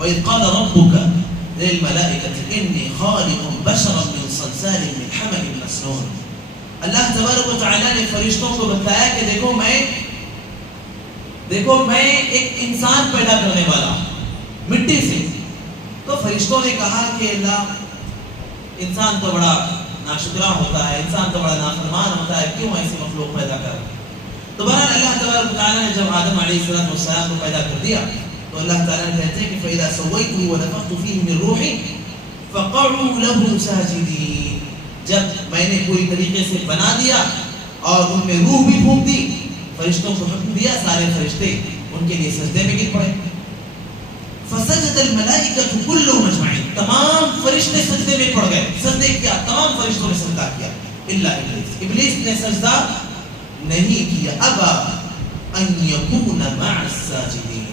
وَإِذْ قَالَ رَبُّكَ لِلْمَلَائِكَةِ إِنِّي خَالِقٌ بَشَرًا مِّن صَلْصَالٍ مِّنْ حَمَإٍ مَّسْنُونٍ. اللہ تبارک و تعالیٰ نے فرشتوں کو بتایا کہ دیکھو میں ایک انسان پیدا کرنے والا مٹی سے. تو فرشتوں نے کہا کہ اللہ، انسان تو بڑا ناشکرا ہوتا ہے، انسان تو بڑا نافرمان ہوتا ہے، کیوں ایسی مخلوق پیدا کر. تو بہرحال اللہ تبارک و تعالیٰ نے جب آدم علیہ السلام کو پیدا کر دیا تو اللہ تعالیٰ نے کہتے ہیں کہ فَإِذَا سَوَّيْتُهُ وَنَفَخْتُ فِيهِ مِنْ رُوحِي فَقَعُوا لَهُ سَاجِدِينَ. جب میں نے پوری طریقے سے بنا دیا اور ان میں روح بھی پھونک دی، فرشتوں کو حکم دیا، سارے فرشتے ان کے لیے سجدے میں گر پڑے. فَسَجَدَ الْمَلَائِكَةُ كُلُّهُمْ أَجْمَعِينَ. تمام فرشتے سجدے میں پڑ گئے، سجدے کیا، تمام فرشتوں نے سجدہ کیا الا ابلیس. ابلیس نے سجدہ نہیں کیا. ابا ان یکون مع الساجدین.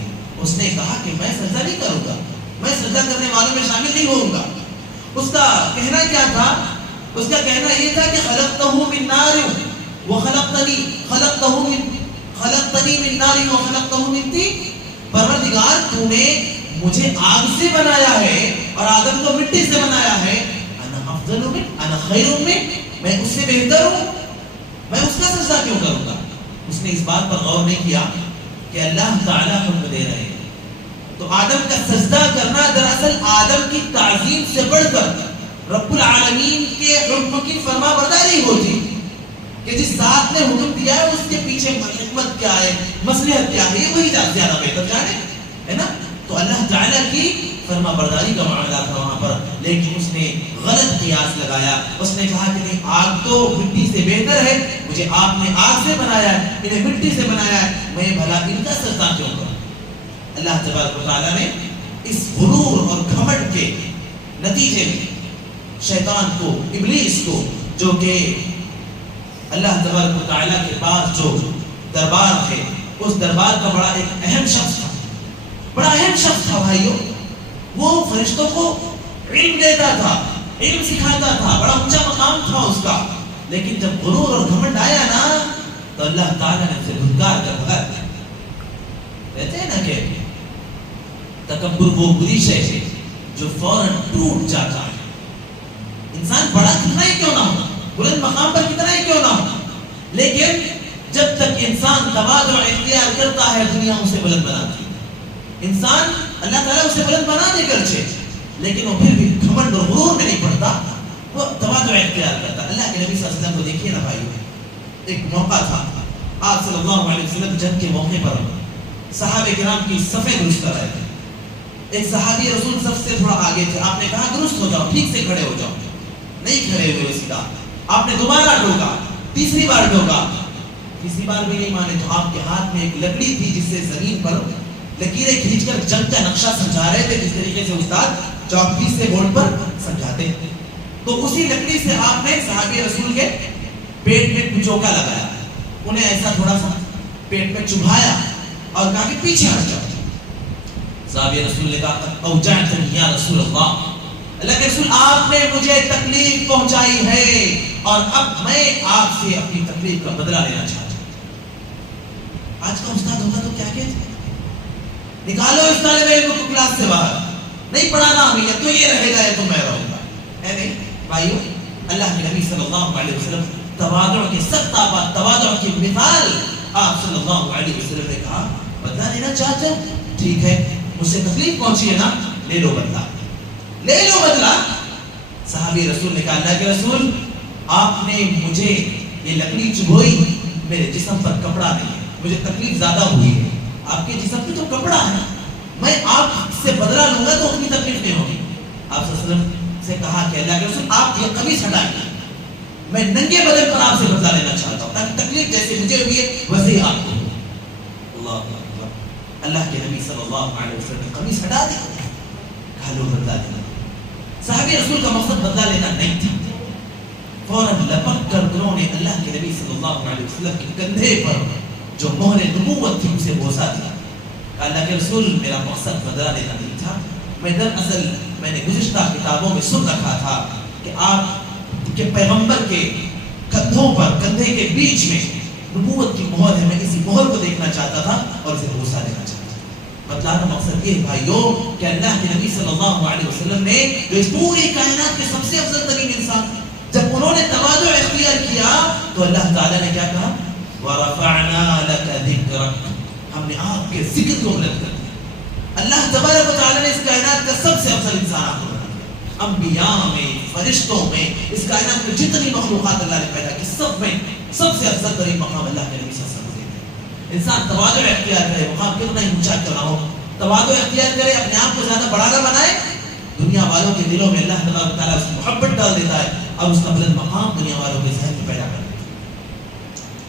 اس نے کہا کہ میں سجدہ نہیں کروں گا، میں سجدہ کرنے والوں میں شامل نہیں ہوں گا. اس کا کہنا کیا تھا؟ اس کا کہنا یہ تھا کہ خلقتہ من نار وخلقتنی من نار وخلقتہ من طین. پروردگار تو نے مجھے آگ سے بنایا ہے اور آدم کو مٹی سے بنایا ہے. انا افضل من، انا خیر من، میں اس سے بہتر ہوں، میں اس کا سجدہ کیوں کروں گا؟ اس نے اس بات پر غور نہیں کیا کہ اللہ تعالیٰ حکم دے رہے ہیں. تو آدم کا سجدہ کرنا دراصل آدم کی تعظیم سے بڑھ کر رب العالمین کے حکم کی فرما برداری ہوتی کہ جس ذات نے حکم دیا ہے اس کے پیچھے حکمت کیا ہے، مصلحت کیا ہے، یہ وہی زیادہ بہتر جانے ہے نا. تو اللہ تعالیٰ کی فرما برداری کا معاملہ تھا وہاں پر. لیکن اس نے غلط قیاس لگایا. اس نے کہا کہ نہیں، آگ تو مٹی سے بہتر ہے، مجھے آپ نے آگ سے بنایا ہے، انہیں مٹی سے بنایا ہے، میں بھلا ان کا سجدہ کیوں کروں؟ اللہ تبارک و تعالیٰ نے اس غرور اور گھمنڈ کے نتیجے میں شیطان کو، ابلیس کو، جو کہ اللہ تبارک و تعالیٰ کے پاس جو دربار ہے، اس دربار کا بڑا ایک اہم شخص تھا، بڑا اہم شخص تھا بھائیو. وہ فرشتوں کو علم دیتا تھا، علم سکھاتا تھا، بڑا اونچا مقام تھا اس کا. لیکن جب غرور اور گھمنڈ آیا نا تو اللہ تعالیٰ نے اسے دھنکار کر بھگا دیا. کہتے ہیں نا کہ تکبر وہ بری شے ہے جو فوراً ٹوٹ جاتا ہے. انسان بڑا کتنا ہی کیوں نہ ہو، بلند مقام پر کتنا ہی کیوں نہ ہو، لیکن جب تک انسان تواضع اختیار کرتا ہے دنیا اسے بلند بناتی ہے. انسان اللہ تعالیٰ اسے بلند بنا دے گرچہ، لیکن وہ پھر بھی گھمنڈ اور غرور میں نہیں پڑتا، وہ تواضع اختیار کرتا. اللہ کے نبی صلی اللہ علیہ وسلم کو دیکھیے نا بھائی، ایک موقع تھا، آپ صلی اللہ علیہ وسلم جنگ کے موقع پر صحابہ کرام کی صفیں درست کر رہے تھے. ایک صحابی رسول صف سے تھوڑا آگے تھے. آپ نے کہا درست ہو جاؤ، ٹھیک سے کھڑے ہو جاؤ. نہیں کھڑے ہوئے سیدھا. آپ نے دوبارہ ٹوکا، تیسری بار ٹوکا، تیسری بار بھی نہیں مانے. تو آپ کے ہاتھ میں ایک لکڑی تھی جس سے زمین پر لکیریں کھینچ کر جنگ کا نقشہ سمجھا رہے تھے، جس طریقے سے استاد چاک پیس سے بورڈ پر سمجھاتے. تو اسی لکڑی سے آپ نے صحابی رسول کے پیٹ میں کچوکا لگایا، انہیں ایسا تھوڑا سا پیٹ میں چبھایا اور کہا کہ پیچھے ہٹ جاؤ. صحابی رسول نے کہا اوجعتنی یا رسول اللہ، اللہ کے رسول آپ نے مجھے تکلیف پہنچائی ہے اور اب میں آپ سے اپنی تکلیف کا بدلہ لینا چاہتا ہوں. آج کا استاد ہوگا تو کیا کہتے ہیں، نکالو اس طالب علم کو کلاس سے باہر، نہیں پڑھانا ہمیں، یا تو یہ رہے گا یا تو میں رہوں گا. ہے نہیں بھائیو، اللہ کے نبی صلی اللہ علیہ وسلم تواضع کے سخت آباد، تواضع کی مثال آپ صلی اللہ علیہ وسلم نے کہا بدلہ لینا چاہتے ہو، ٹھیک ہے، مجھ سے تکلیف پہنچی ہے نا، لے لو بدلہ، لے لو بدلہ. صحابی رسول نے کہا اللہ کے رسول آپ نے مجھے یہ لکڑی چبھوئی، میرے جسم پر کپڑا نہیں ہے، مجھے تکلیف زیادہ ہوئی ہے، آپ کے جسم پہ تو کپڑا ہے، میں آپ سے بدلہ لوں گا تو اتنی تکلیف نہیں ہوگی. آپ صلی اللہ علیہ وسلم سے کہا کہ اللہ کے رسول آپ یہ قمیص ہٹائیے، میں ننگے بدن پر آپ سے بدلہ لینا چاہتا ہوں تاکہ تکلیف جیسے مجھے ہوئی ہے ویسے ہی آپ کو. اللہ اکبر. اللہ کے نبی صلی اللہ علیہ وسلم نے قمیص ہٹا دی، کہا لو بدلہ دینا. صحابی رسول کا مقصد بدلہ لینا نہیں تھا. فوراً لپک کر انہوں نے اللہ کے نبی صلی اللہ علیہ وسلم کے کندھے پر جو مہر نبوت تھی اسے بوسا دیا. اللہ کے رسول میرا مقصد بدلہ لینا نہیں تھا، میں دراصل میں نے گزشتہ کتابوں میں سن رکھا تھا کہ آپ کے پیغمبر کے کندھوں پر، کندھے کے بیچ میں نبوت کی مہر ہے، میں اسی مہر کو دیکھنا چاہتا تھا اور اسے بوسا دینا چاہتا تھا. بتلانا مقصد یہ بھائیوں کہ اللہ کے نبی صلی اللہ علیہ وسلم نے جو اس پوری کائنات کے سب سے افضل ترین انسان، جب انہوں نے تواضع اختیار کیا تو اللہ تعالیٰ نے کیا کہا؟ وَرَفَعْنَا لَكَ ذِكْرَكَ، ہم نے آپ کے ذکر کو بلند کر دیا۔ اللہ تبارک و تعالیٰ نے اس کائنات کا سب سے افضل انسان آپ کو بنا دیا۔ انبیاء میں، فرشتوں میں، اس کائنات میں جتنی مخلوقات اللہ نے پیدا کی، سب میں سب سے افضل ترین مقام اللہ کے نبی صلی اللہ علیہ وسلم کو دیتے ہیں۔ انسان تواضع اختیار کرے، مقام کتنا ہی اونچا کیوں نہ ہو، تواضع اختیار کرے، اپنے آپ کو زیادہ بڑا نہ بنائے، دنیا والوں کے دلوں میں اللہ تبارک و تعالیٰ اس کی محبت ڈال دیتا ہے اور اس کا بلند مقام دنیا والوں کے ذہن میں پیدا کر دیتا ہے۔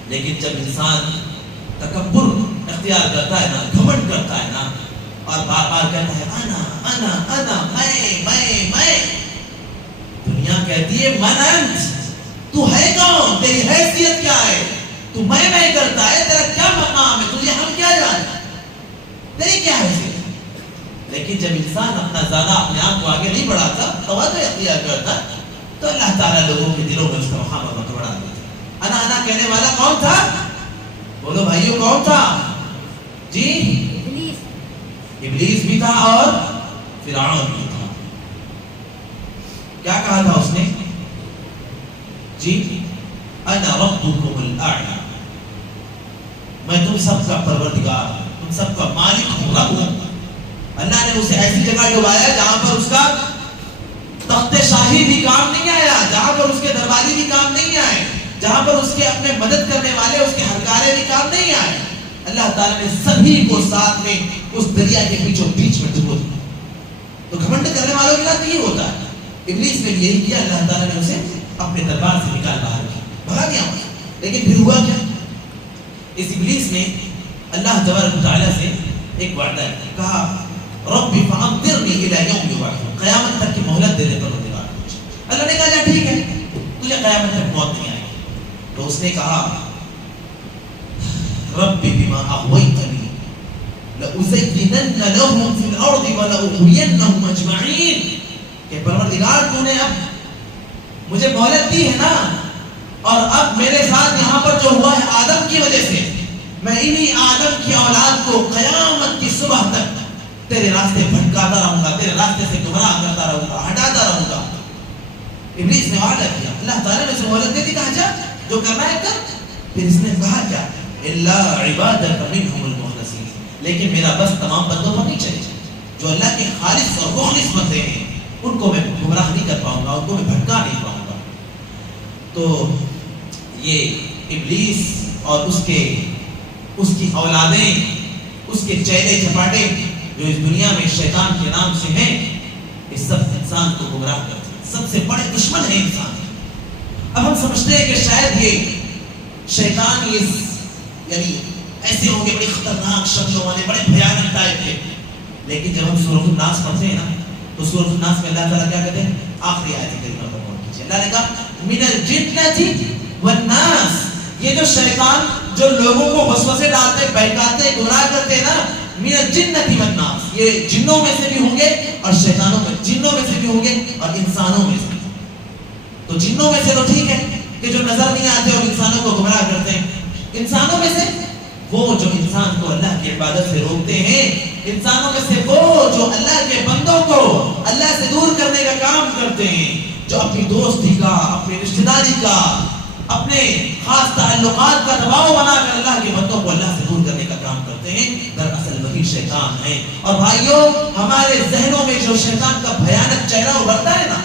لیکن جب انسان تکبر اختیار کرتا ہے نا، گھمنڈ کرتا ہے نا، اور بار بار کہتا ہے انا انا انا، میں، دنیا کہتی ہے من انت، تو ہے کون، تیری حیثیت کیا ہے، تو میں کرتا ہے، تیرا کیا مقام ہے، تجھے ہم کیا جانتے، تیری کیا حیثیت ہے۔ لیکن جب انسان اپنا زیادہ اپنے آپ کو آگے نہیں بڑھاتا، تواضع اختیار کرتا، تو اللہ تعالیٰ لوگوں کے دلوں میں اس کا مقام اور مرتبہ بڑھا دیتا۔ انا انا کہنے والا کون تھا؟ بولو بھائیوں، کون تھا؟ جی ابلیس بھی تھا اور فرعون بھی تھا۔ کیا کہا تھا اس نے؟ جی انا ربکم الاعلی، میں تم سب کا پروردگار ہوں، تم سب کا مالک ہوں، رب ہوں۔ اللہ نے اسے ایسی جگہ ڈبایا جہاں پر اس کا تخت شاہی بھی کام نہیں آیا، جہاں پر اس کے درباری بھی کام نہیں آئے، جہاں پر اس کے اپنے مدد کرنے والے اس کے ہرکارے بھی کام نہیں آئے۔ اللہ تعالیٰ نے سبھی کو ساتھ میں اس دریا کے بیچ میں ڈبو دیا۔ تو گھمنڈ کرنے والوں کے ساتھ یہ ہوتا ہے۔ ابلیس نے یہی کیا، اللہ تعالیٰ نے اسے اپنے دربار سے نکال باہر کیا، بھگا دیا۔ لیکن پھر ہوا کیا؟ اس ابلیس نے اللہ تبارک و تعالیٰ سے ایک وعدہ کہا، رب فانظرنی الی یوم یبعثون، قیامت تک کی مہلت دے دے پروردگار۔ اللہ نے کہا جا ٹھیک ہے، تجھے قیامت تک موت نہیں آئے گی۔ تو اس نے کہا رب بما اغویتنی لأزینن لهم فی الارض ولأغوینهم اجمعین، کہ پروردگار تو نے اب مجھے مہلت دی ہے نا، اور اب میرے ساتھ یہاں پر جو ہوا ہے آدم کی وجہ سے، میں انہی آدم کی اولاد کو قیامت کی صبح تک تیرے راستے بھٹکاتا رہوں گا، تیرے راستے سے گمراہ کرتا رہوں گا، ہٹاتا رہوں گا۔ ابلیس نے وعدہ کیا، اللہ تعالیٰ نے اسے مہلت دے دی، کہا جا جو کرنا ہے کر۔ پھر اس نے کہا کیا؟ الا عبادک منہم المخلصین، لیکن میرا بس تمام بندوں پر نہیں چلے، جو اللہ کے خالص اور مخلص بندے ہیں ان کو میں گمراہ نہیں کر پاؤں گا، ان کو میں بھٹکا نہیں پاؤں گا۔ تو یہ ابلیس اور اس کی اولادیں، اس کے چہرے چپاٹے جو اس دنیا میں شیطان کے نام سے ہیں، اس سب انسان کو گمراہ کرتے ہیں، سب سے بڑے دشمن ہیں انسان۔ اب ہم سمجھتے ہیں کہ شاید یہ شیطان یعنی ایسے ہوں گے بڑے خطرناک شکلوں والے، بڑے بھیانک ٹائپ کے، لیکن جب ہم سورۃ الناس پڑھتے ہیں نا تو سورۃ الناس میں اللہ تعالیٰ کیا کہتے ہیں؟ آخری آیت کریمہ پر غور کیجیے، اللہ نے کہا من الجنۃ والناس، یہ جو شیطان جو لوگوں کو وسوسے ڈالتے، بہکاتے، گمراہ کرتے ہیں نا، من الجنۃ والناس، یہ جنوں میں سے بھی ہوں گے اور شیطانوں میں، جنوں میں سے بھی ہوں گے اور انسانوں میں سے بھی۔ تو جنوں میں سے تو ٹھیک ہے کہ جو نظر نہیں آتے اور انسانوں کو گمراہ کرتے ہیں، انسانوں میں سے وہ جو انسان کو اللہ کی عبادت سے روکتے ہیں، انسانوں میں سے وہ جو اللہ کے بندوں کو اللہ سے دور کرنے کا کام کرتے ہیں، جو اپنی دوستی کا، اپنی رشتہ داری کا، اپنے خاص تعلقات کا دباؤ بنا کر اللہ کے بندوں کو اللہ سے دور کرنے کا کام کرتے ہیں، دراصل وہی شیطان ہے۔ اور بھائیوں، ہمارے ذہنوں میں جو شیطان کا بھیانک چہرہ ابھرتا ہے نا،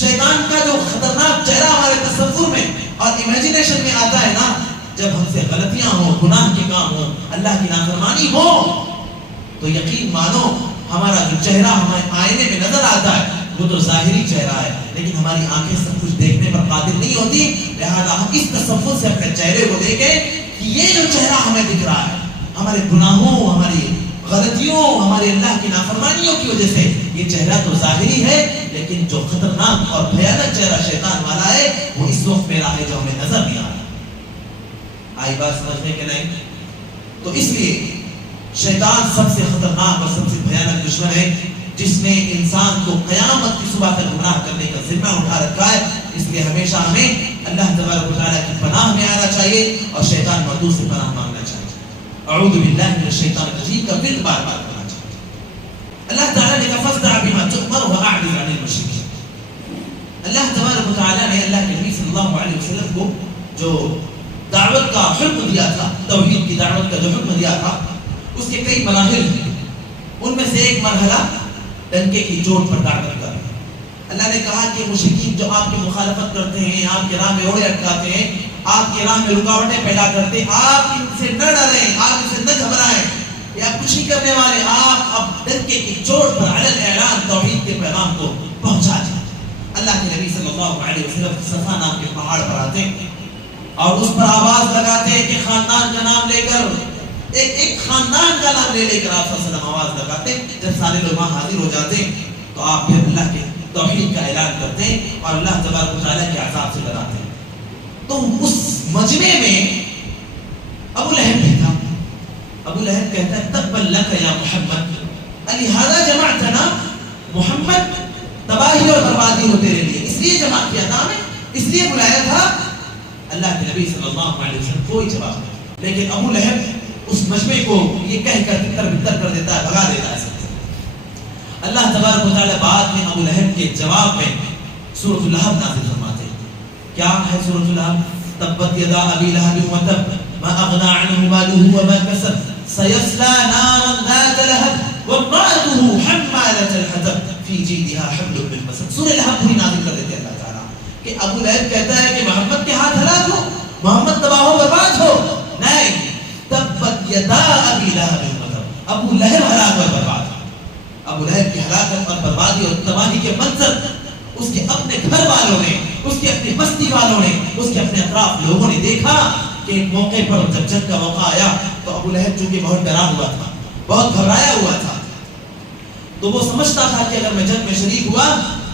شیطان کا جو خطرناک چہرہ ہمارے تصور میں اور امیجنیشن میں آتا ہے نا، جب ہم سے غلطیاں ہوں، گناہ کے کام ہوں، اللہ کی نافرمانی ہو، تو یقین مانو ہمارا جو چہرہ ہمارے آئینے میں نظر آتا ہے وہ تو ظاہری چہرہ ہے، لیکن ہماری آنکھیں سب کچھ دیکھنے پر قادر نہیں ہوتی، لہذا ہم اس تصور سے اپنے چہرے کو دیکھیں کہ یہ جو چہرہ ہمیں دکھ رہا ہے، ہمارے گناہوں، ہماری غلطیوں، ہمارے اللہ کی نافرمانیوں کی وجہ سے یہ چہرہ تو ظاہری ہے، لیکن جو خطرناک اور بھیانک چہرہ شیطان والا ہے وہ اس وقت میرا ہے جو ہمیں نظر نہیں آ رہا۔ آئی بات سمجھنے کے نہیں؟ تو اس لیے شیطان سب سے خطرناک اور سب سے بھیانک دشمن ہے، جس نے انسان کو قیامت کی صبح تک گمراہ کرنے کا ذمہ اٹھا رکھا ہے۔ اس لیے ہمیشہ ہمیں اللہ تبارک و تعالیٰ کی پناہ میں آنا چاہیے اور شیطان مردود سے پناہ مانگنا چاہیے۔ اعوذ باللہ من الشیطان الرجیم کا ورد بار بار کرنا اللہ تعالیٰ نے کہا فاصدع بما تؤمر واعرض عن المشرکین. اللہ تبارک و تعالیٰ نے اللہ کے نبی صلی اللہ علیہ وسلم کو جو دعوت کا حکم دیا تھا، توحید کی دعوت کا جو حکم دیا تھا، اس کے کئی مراحل ہیں. ان میں سے ایک مرحلہ ڈنکے کی چوٹ پر دعوت کا. اللہ نے کہا کہ مشرکین جو آپ کی مخالفت کرتے ہیں، آپ کے راہ میں روڑے اٹکاتے ہیں، آپ کے راہ میں رکاوٹیں پیدا کرتے ہیں، آپ ان سے نہ ڈریں، آپ ان سے نہ گھبرائیں، یہ آپ کچھ نہیں کرنے والے. آپ اب ڈنکے کی چوٹ پر علی الاعلان توحید کے پیغام کو پہنچا دیں. اللہ کے نبی صلی اللہ علیہ وسلم صفا نام کے پہاڑ پر آتے ہیں اور اس پر آواز لگاتے ہیں کہ خاندان کا نام لے کر، ایک خاندان کا نام لے کر آپ صلی اللہ علیہ وسلم آواز لگاتے ہیں. جب سارے لوگ وہاں حاضر ہو جاتے ہیں تو آپ پھر اللہ کے توحید کا اعلان کرتے ہیں اور اللہ تبارک و تعالیٰ کے عذاب سے ڈراتے ہیں. تو اس مجمع میں ابو لہب بھی تھا. ابو لہب کہتا ہے تبا لک یا محمد الہذا جمعتنا. محمد تباہی اور بربادی ہو تیرے لیے، اس لیے جمع کیا تھا ہمیں، اس لیے بلایا تھا. اللہ کے نبی صلی اللہ علیہ وسلم کوئی جواب نہیں، لیکن ابو لہب اس مجمع کو یہ کہہ کر تر بتر کر دیتا ہے، بھگا دیتا ہے. اللہ تبارک و تعالیٰ بعد میں ابو لہب کے جواب میں سورۃ اللہب نازل فرماتے ہیں. کیا ہے سورۃ اللہب؟ تبت یدا ابی لہب وتب ما اغنى عنه ماله وما كسب سيصلى نارا ذات لهب وامرأته حمالة الحطب في جيدها حبل من مسد. سورہ لہب پوری نازل کر دیتے ہیں اللہ تعالیٰ کہ ابو لہب کہتا ہے کہ محمد کے ہاتھ ہلاک ہو، محمد تباہ و برباد ہو. نہیں، تبت یدا ابی لہب وتب، ابو لہب ہلاک اور برباد. ابو لہب کی ہلاکت اور بربادی اور تباہی کے منظر اس کے اپنے گھر والوں نے، اس کے اپنے بستی والوں نے، اس کے اپنے اطراف لوگوں نے دیکھا کہ ایک موقع پر جب جنگ کا موقع آیا تو ابو لہب چونکہ بہت ڈرا ہوا تھا، بہت گھبرایا ہوا تھا، تو وہ سمجھتا تھا کہ اگر میں جنگ میں شریک ہوا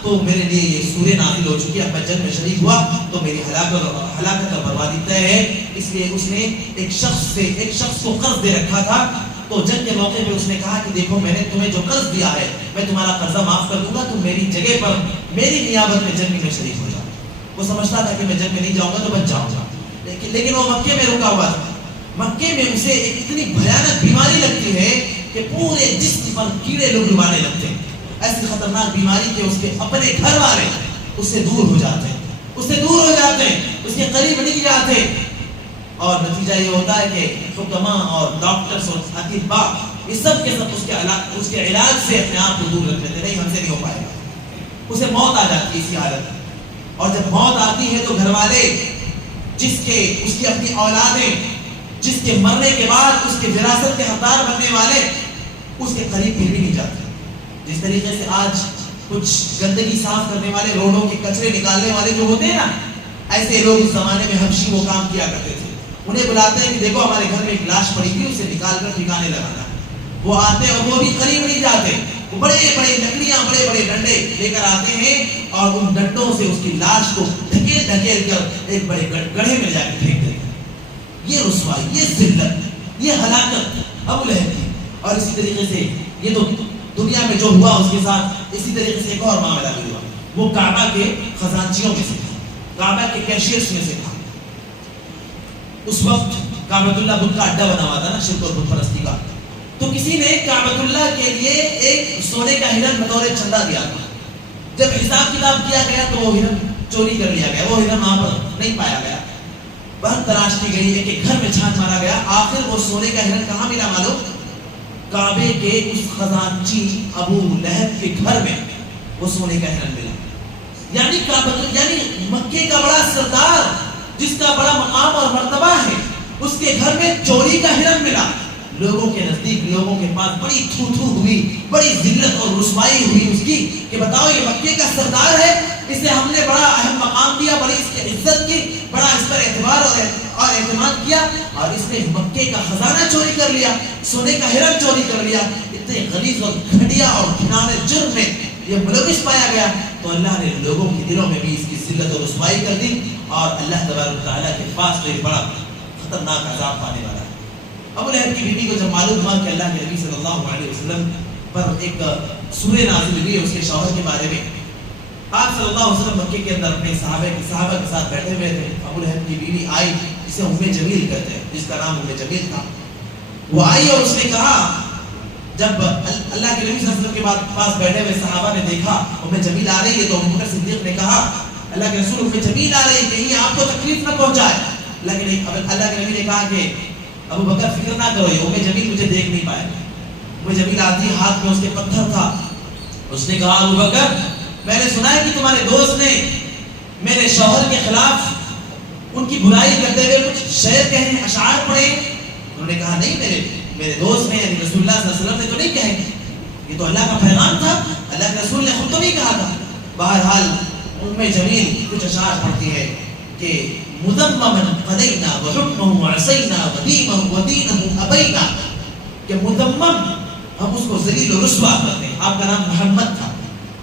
تو میرے لیے یہ سورہ نازل ہو چکی ہے، اب میں جنگ میں شریک ہوا تو میری ہلاکت اور بربادی طے ہے. اس لیے اس نے ایک شخص کو قرض دے رکھا تھا. تو جنگ کے موقع پہ اس نے کہا کہ دیکھو میں نے تمہیں جو قرض دیا ہے میں تمہارا قرضہ معاف کر دوں گا، تم میری جگہ پر میری نیابت میں جنگ میں شریک ہو جاؤ. وہ سمجھتا تھا کہ میں جنگ میں نہیں جاؤں گا تو بچ جاؤں گا، لیکن وہ مکے میں رکا ہوا تھا. مکے میں اسے ایک اتنی بھیانک بیماری لگتی ہے کہ پورے جسم پر کیڑے لگانے لگتے ہیں. ایسی خطرناک بیماری کہ اس کے اپنے گھر والے اس سے دور ہو جاتے ہیں، اس کے قریب نہیں جاتے. اور نتیجہ یہ ہوتا ہے کہ حکماء اور ڈاکٹرز اور اطباء یہ سب کے سب اس کے علاج سے اپنے آپ کو دور رکھ لیتے، نہیں ہم سے نہیں ہو پائے گا. اسے موت آ جاتی ہے اسی حالت میں. اور جب موت آتی ہے تو گھر والے اس کی اپنی اولادیں جس کے مرنے کے بعد اس کے وراثت کے حقدار بننے والے اس کے قریب پھر بھی نہیں جاتے. جس طریقے سے آج کچھ گندگی صاف کرنے والے، روڈوں کے کچرے نکالنے والے جو ہوتے ہیں نا، ایسے لوگ اس زمانے میں حبشی وہ کام کیا کرتے تھے. انہیں بلاتے ہیں کہ دیکھو ہمارے گھر میں ایک لاش پڑی ہوئی، اسے نکال کر ٹھکانے لگانا. وہ آتے ہیں اور وہ بھی قریب نہیں جاتے، وہ بڑے بڑے لکڑیاں، بڑے بڑے ڈنڈے لے کر آتے ہیں اور ان ڈنڈوں سے اس کی لاش کو ڈھکیل کر ایک بڑے گڑھے میں جا کے پھینک دیتے ہیں. یہ رسوائی، یہ ذلت، یہ ہلاکت ابو لہب کی. اور اسی طریقے سے یہ تو دنیا میں جو ہوا اس کے ساتھ، اسی طریقے سے ایک اور معاملہ بھی ہوا. وہ کعبہ کے خزانچیوں میں سے تھا، کعبہ کے کیشیئرز میں سے تھا. اس وقت کعبۃ اللہ بت کا اڈا بنا ہوا تھا نا، شرک اور بت پرستی کا. تو کسی نے کعبۃ اللہ کے لیے ایک سونے کا ہرن بطور چندہ دیا تھا. جب حساب کتاب کیا گیا تو وہ ہرن چوری کر لیا گیا، وہ ہرن وہاں پر نہیں پایا گیا. بہت تلاش کی گئی، ایک ایک گھر میں چھان مارا گیا. آخر وہ سونے کا ہرن کہاں ملا معلوم؟ کعبے کے اس خزانچی ابو لہب کے گھر میں وہ سونے کا ہرن ملا. یعنی مکے کا بڑا سردار جس کا بڑا مقام اور مرتبہ ہے، اس کے گھر میں چوری کا ہرن ملا. لوگوں کے نزدیک، لوگوں کے پاس بڑی تھو ہوئی، بڑی ذلت اور رسوائی ہوئی اس کی کہ بتاؤ یہ مکے کا سردار ہے، اسے ہم نے بڑا اہم مقام دیا، بڑی اس کی عزت کی، بڑا اس پر اعتبار اور اعتماد کیا، اور اس نے مکے کا خزانہ چوری کر لیا، سونے کا ہرن چوری کر لیا. اتنے غلیظ اور گھٹیا اور گھنانے جرم میں یہ ملوث پایا گیا. تو اللہ نے لوگوں کے دلوں میں بھی اس کی ذلت اور رسوائی کر دی، اور اللہ تبارک و تعالیٰ کے پاس تو ایک بڑا خطرناک عذاب پانے والا ہے. ابو لہب کی بیوی کو جب معلوم ہوا کہ اللہ کے نبی صلی اللہ علیہ وسلم پر ایک سورہ نازل ہوئی ہے اس کے شوہر کے بارے میں، آپ صلی اللہ علیہ وسلم مکے کے اندر اپنے صحابہ کے ساتھ بیٹھے ہوئے تھے. ابو لہب کی بیوی آئی، جسے ام جمیل کہتے ہیں، جس کا نام ام جمیل تھا. وہ آئی اور اس نے کہا جب اللہ کے نبی صلی اللہ علیہ وسلم کے پاس بیٹھے ہوئے صحابہ نے دیکھا ام جمیل آ رہی ہے تو ابو بکر صدیق نے کہا اللہ کے رسول ام جمیل آ رہی ہے کہیں آپ کو تکلیف نہ پہنچائے. اللہ کے نبی نے کہا کہ ابو بکر فکر نہ کرو ام جمیل مجھے دیکھ نہیں پائے. ام جمیل آتی ہے ہاتھ میں اس کے پتھر تھا. اس نے کہا ابو بکر میں نے سنا ہے کہ تمہارے دوست نے میرے شوہر کے خلاف ان کی برائی کرتے ہوئے کچھ شعر کہے اشعار پڑھے. انہوں نے کہا نہیں میرے دوست نے یعنی رسول اللہ صلی اللہ علیہ وسلم نے تو نہیں کہے, یہ تو اللہ کا پیغام تھا, اللہ کے رسول نے خود تو نہیں کہا تھا. بہرحال ام جمیل کچھ اشعار پڑھتی ہے کہ مذمما قلینا وحکمہ عصینا ودینہ ابینا, کہ مذمم ہم اس کو ذلیل و رسوا کرتے ہیں. آپ کا نام محمد تھا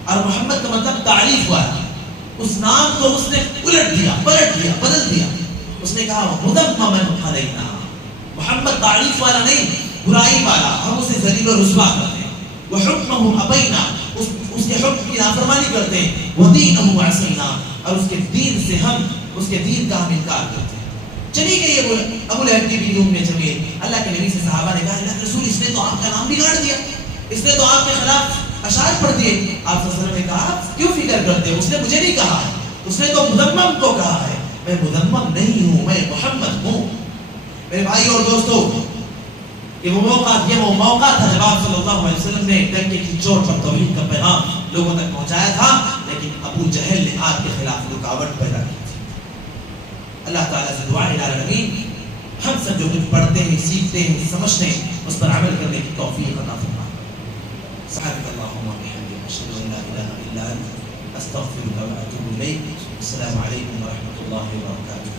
اور محمد کا مطلب تعریف ہوا ہے, اس نام کو اس نے الٹ دیا, پلٹ دیا, بدل دیا. اس نے کہا مذمما قلینا, محمد تعریف والا نہیں برائی والا, ہم اسے ذلیل و رسوا کرتے ہیں. وحکمہ ابینا, اس کے حکم کی نافرمانی کرتے ہیں. ودینہ عصینا, اور اس کے دین سے ہم اس کے دین کا ہم انکار کرتے ہیں. چلی گئی ابو لہب کی بیوی ام جمیل. اللہ کے نبی سے صحابہ نے کہا اللہ کے رسول اس نے تو آپ کا نام بگاڑ دیا, اس نے تو آپ کے خلاف اشعار پڑھ دیے. آپ صلی اللہ علیہ وسلم نے کہا کیوں فکر کرتے, اس نے مجھے نہیں کہا ہے, اس نے تو مذمم کو کہا ہے. میں مذمم نہیں ہوں, میں محمد ہوں. میرے بھائی اور دوستو, یہ وہ موقع تھا جب آپ صلی اللہ علیہ وسلم نے ڈنکے کی چوٹ پر توحید کا پیغام لوگوں تک پہنچایا تھا, لیکن ابو جہل نے آپ کے خلاف رکاوٹ پیدا کی تھی. اللہ تعالیٰ سے دعا ہے الہ العالمین ہم سب جو کچھ پڑھتے ہیں, سیکھتے ہیں, سمجھتے ہیں, اس پر عمل کرنے کی توفیق عطا فرمائے. سبحانک اللہم و بحمدک, اشہد ان لا الہ الا انت, استغفرک و اتوب الیک. السلام علیکم و رحمۃ اللہ وبرکاتہ.